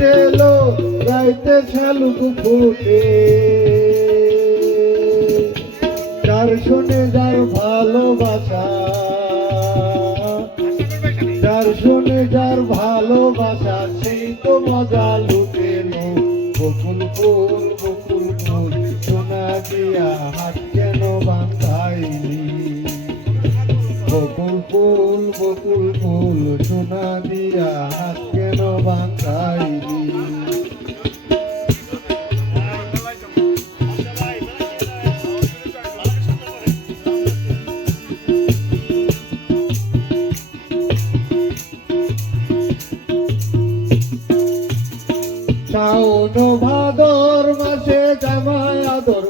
গাইতে রাইতে শালুক ফুটে। যার শুনে যার ভালোবাসা যার শুনে যার ভালোবাসা, সেই তো মজা বকুল ফুল বকুল ফুল সোনা দিয়া হাত কেন বান্ধাইলি শাওন ভাদর মাসে জামাই আদর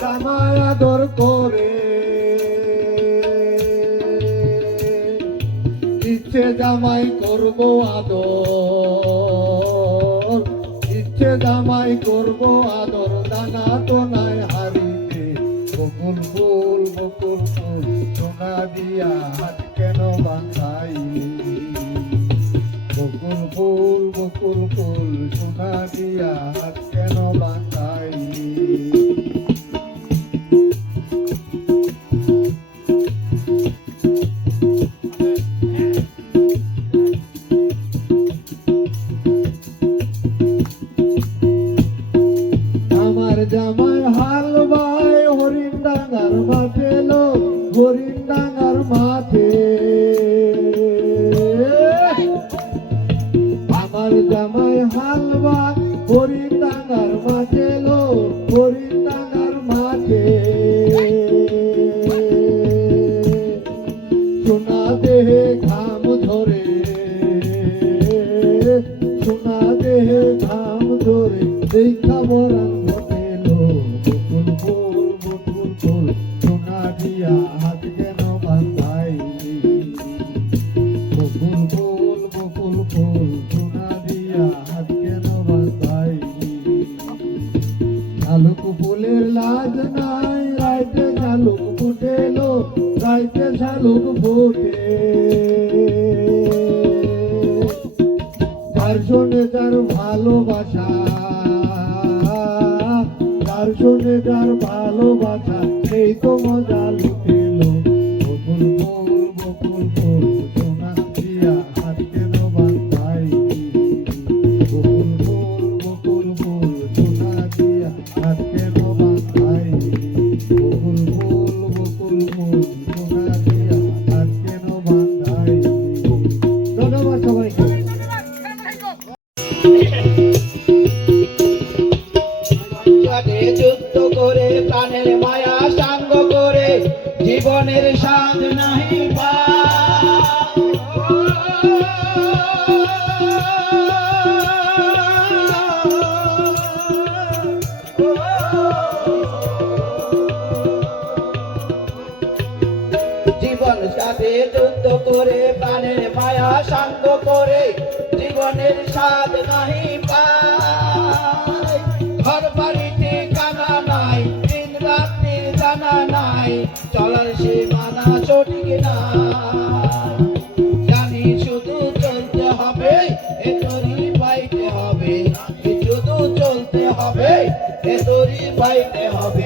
জামাই আদর করে। ইচ্ছে জামাই করব আদর। ইচ্ছে জামাই করব আদর। দানা তো নাই হারিতে বকুল ফুল বকুল ফুল সোনা দিয়া হাত কেন বাঁধাইলি বকুল ফুল বকুল ফুল সোনা দিয়া হাত শালুক ফুলের লাজ নাই। রাইতে শালুক ফুটেলো, রাইতে শালুক ফুটে। যার শোনে যার ভালোবাসা, যার শোনে যার ভালোবাসা, সেই তো মজা লুটেলো। বকুল ফুল, বকুল জীবনের স্বাদ নাহি জীবন সাথে যুদ্ধ করে, প্রাণের মায়া সাঙ্গ করে, জীবনের স্বাদ নাহি পায় এতরি পাইতে হবে।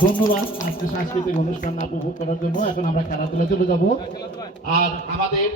ধন্যবাদ। আজকে সাংস্কৃতিক অনুষ্ঠান উপভোগ করার জন্য। এখন আমরা খেলাধুলা চলে যাব। আর আমাদের